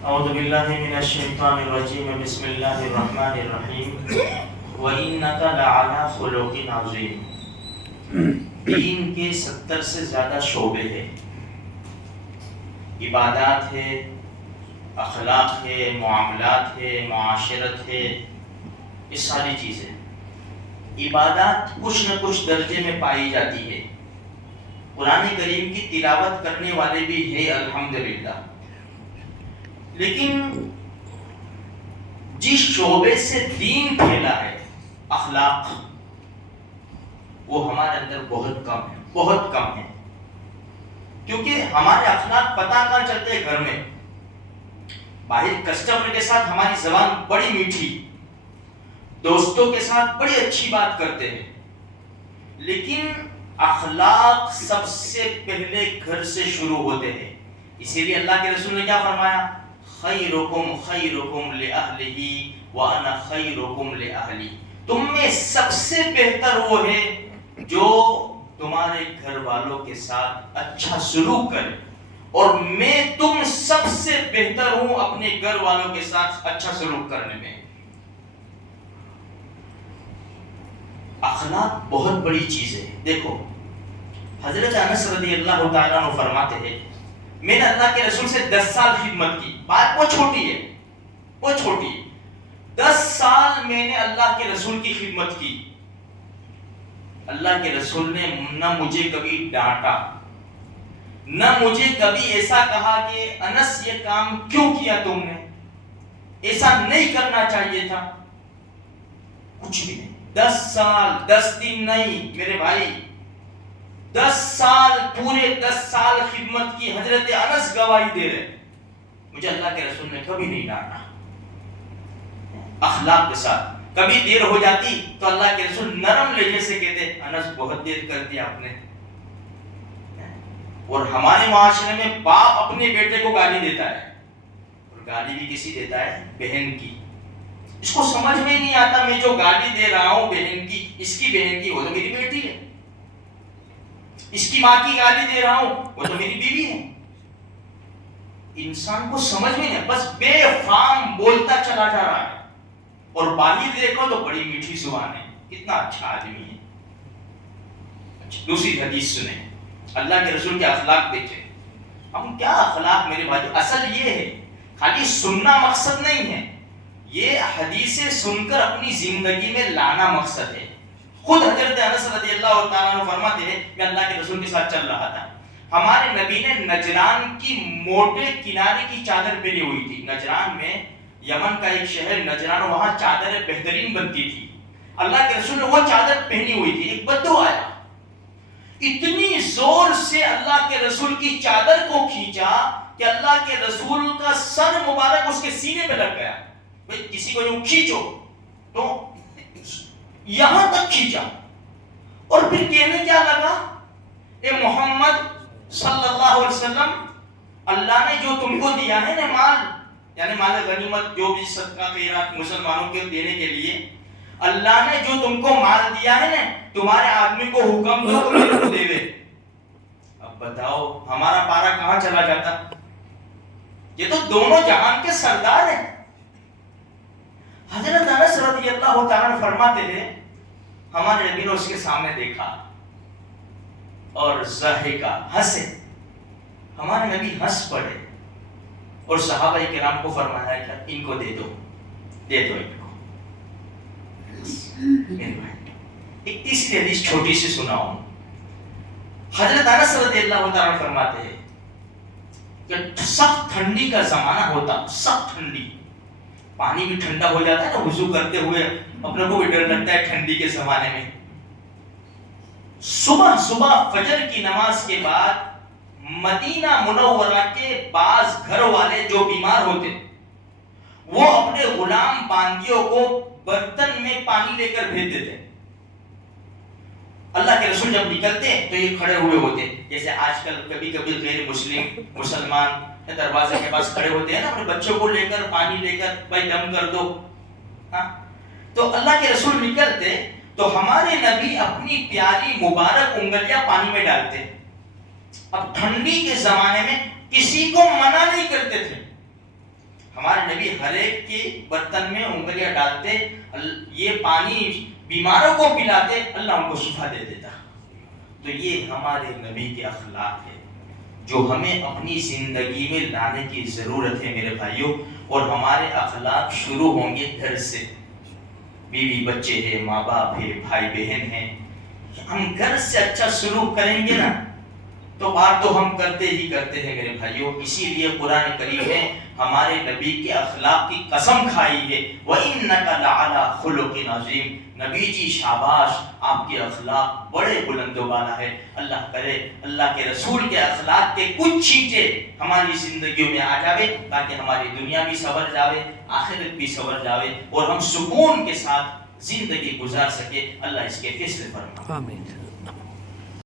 اعوذ باللہ من الشیطان الرجیم بسم اللہ الرحمن الرحیم وَإِنَّكَ لَعَلَىٰ خُلُقٍ عَظِيمٍ۔ دین کے 70 سے زیادہ شعبے ہیں، عبادات ہے، اخلاق ہے، معاملات ہے، معاشرت ہے، یہ ساری چیزیں۔ عبادات کچھ نہ کچھ درجے میں پائی جاتی ہے، قرآن کریم کی تلاوت کرنے والے بھی ہیں الحمدللہ، لیکن جس شعبے سے دین پھیلا ہے، اخلاق، وہ ہمارے اندر بہت کم ہے، کیونکہ ہمارے اخلاق پتہ کہاں چلتے ہیں؟ گھر میں، باہر کسٹمر کے ساتھ ہماری زبان بڑی میٹھی، دوستوں کے ساتھ بڑی اچھی بات کرتے ہیں، لیکن اخلاق سب سے پہلے گھر سے شروع ہوتے ہیں۔ اسی لیے اللہ کے رسول نے کیا فرمایا؟ خیرکم خیرکم لأہلہ وانا خیرکم لأہلی۔ تم میں سب سے بہتر وہ ہے جو تمہارے گھر والوں کے ساتھ اچھا سلوک کرے، اور میں تم سب سے بہتر ہوں اپنے گھر والوں کے ساتھ اچھا سلوک کرنے میں۔ اخلاق بہت بڑی چیز ہے۔ دیکھو حضرت انس رضی اللہ تعالیٰ عنہ فرماتے ہیں، میں نے اللہ کے رسول سے 10 سال خدمت کی۔ بات وہ چھوٹی ہے، وہ چھوٹی ہے، 10 سال میں نے اللہ کے رسول کی خدمت کی۔ اللہ کے رسول نے نہ مجھے کبھی ڈانٹا، نہ مجھے کبھی ایسا کہا کہ انس یہ کام کیوں کیا تم نے، ایسا نہیں کرنا چاہیے تھا، کچھ بھی نہیں۔ 10 سال 10 دن نہیں میرے بھائی، 10 سال، پورے 10 سال خدمت کی۔ حضرت انس گواہی دے رہے، مجھے اللہ کے رسول نے کبھی نہیں ڈانٹا، اخلاق کے ساتھ۔ کبھی دیر ہو جاتی تو اللہ کے رسول نرم لہجے سے کہتے، انس بہت دیر کر دیا آپ نے۔ اور ہمارے معاشرے میں باپ اپنے بیٹے کو گالی دیتا ہے، اور گالی بھی کسی دیتا ہے؟ بہن کی۔ اس کو سمجھ میں نہیں آتا، میں جو گالی دے رہا ہوں بہن کی، اس کی بہن کی، وہ تو میری بیٹی ہے۔ اس کی ماں کی گالی دے رہا ہوں، وہ تو میری بیوی ہے۔ انسان کو سمجھ میں نہیں، بس بے فام بولتا چلا جا رہا ہے، اور باہر دیکھو تو بڑی میٹھی زبان ہے، کتنا اچھا آدمی ہے۔ دوسری حدیث سنیں، اللہ کے رسول کے اخلاق دیکھیں۔ ہم کیا اخلاق میرے بھائی، اصل یہ ہے، خالی سننا مقصد نہیں ہے، یہ حدیثیں سن کر اپنی زندگی میں لانا مقصد ہے۔ خود حضرت انس رضی اللہ تعالیٰ عنہ فرماتے ہیں، میں اللہ کے رسول کے ساتھ چل رہا تھا، ہمارے نبی نے نجران کی موٹے کنارے کی چادر پہنی ہوئی تھی۔ نجران میں، یمن کا ایک شہر نجران، وہاں چادریں بہترین بنتی تھی۔ اللہ کے رسول نے وہ چادر پہنی ہوئی تھی، ایک بدو آیا، اتنی زور سے اللہ کے رسول کی چادر کو کھینچا کہ اللہ کے رسول کا سر مبارک اس کے سینے پہ لگ گیا۔ بھئی کسی کو یوں کھینچو تو یہاں تک کھینچا، اور پھر کہنے کیا لگا، اے محمد صلی اللہ علیہ وسلم، اللہ نے جو تم کو دیا ہے نا مال، یعنی مال غنیمت، جو بھی صدقہ خیرات مسلمانوں کے دینے کے لیے، اللہ نے جو تم کو مال دیا ہے نا، تمہارے آدمی کو حکم دو کہ میرے کو دے دے۔ اب بتاؤ ہمارا پارا کہاں چلا جاتا؟ یہ تو دونوں جہان کے سردار ہیں۔ حضرت انس رضی اللہ تعالیٰ فرماتے ہیں، ہمارے نبی نے اس کے سامنے دیکھا اور ضحکا، ہنسے، ہمارے نبی ہنس پڑے، اور صحابہ کرام کو فرمایا کہ ان کو دے دو، دے دو ان کو۔ ایک تیسری حدیث چھوٹی سی سناؤں۔ حضرت انس رضی اللہ تعالیٰ فرماتے ہیں کہ سخت ٹھنڈی کا زمانہ ہوتا، سخت ٹھنڈی، پانی بھی ٹھنڈا ہو جاتا ہے نا، وضو کرتے ہوئے اپنے کو بھی ڈر لگتا ہے ٹھنڈی کے زمانے میں۔ صبح فجر کی نماز کے بعد مدینہ منورہ کے بعض گھر والے جو بیمار ہوتے، وہ اپنے غلام باندیوں کو برتن میں پانی لے کر بھیج دیتے۔ اللہ کے رسول جب نکلتے تو یہ کھڑے ہوئے ہوتے، جیسے آج کل کبھی کبھی غیر مسلمان دروازے کے پاس کھڑے ہوتے ہیں نا، اپنے بچوں کو لے کر، پانی لے کر، بھائی دم کر دو۔ تو اللہ کے رسول نکلتے تو ہمارے نبی اپنی پیاری مبارک انگلیاں پانی میں ڈالتے۔ اب ٹھنڈی کے زمانے میں کسی کو منع نہیں کرتے تھے، ہمارے نبی ہر ایک کے برتن میں انگلیاں ڈالتے, یہ پانی بیماروں کو پلاتے, اللہ ان کو شفا دے دیتا. تو یہ ہمارے نبی کے اخلاق ہے جو ہمیں اپنی زندگی میں لانے کی ضرورت ہے میرے بھائیوں. اور ہمارے اخلاق شروع ہوں گے گھر سے. بیوی بچے ہیں, ماں باپ ہے, بھائی بہن ہیں. ہم گھر سے اچھا سلوک کریں گے نا تو بات تو ہم کرتے ہی کرتے ہیں میرے بھائیوں. اسی لیے قرآن کریم نے ہمارے نبی کے اخلاق کی قسم کھائی ہے, وَإِنَّكَ لَعَلَىٰ خُلُقٍ عَظِيمٍ. نبی جی شاباش, آپ کے اخلاق بڑے بلند و بالا ہے. اللہ کرے اللہ کے رسول کے اخلاق کے کچھ چھینٹے ہماری زندگیوں میں آ جاوے تاکہ ہماری دنیا بھی سنور جاوے, آخرت بھی سنور جاوے اور ہم سکون کے ساتھ زندگی گزار سکے. اللہ اس کے فیصلے فرمائے. آمین.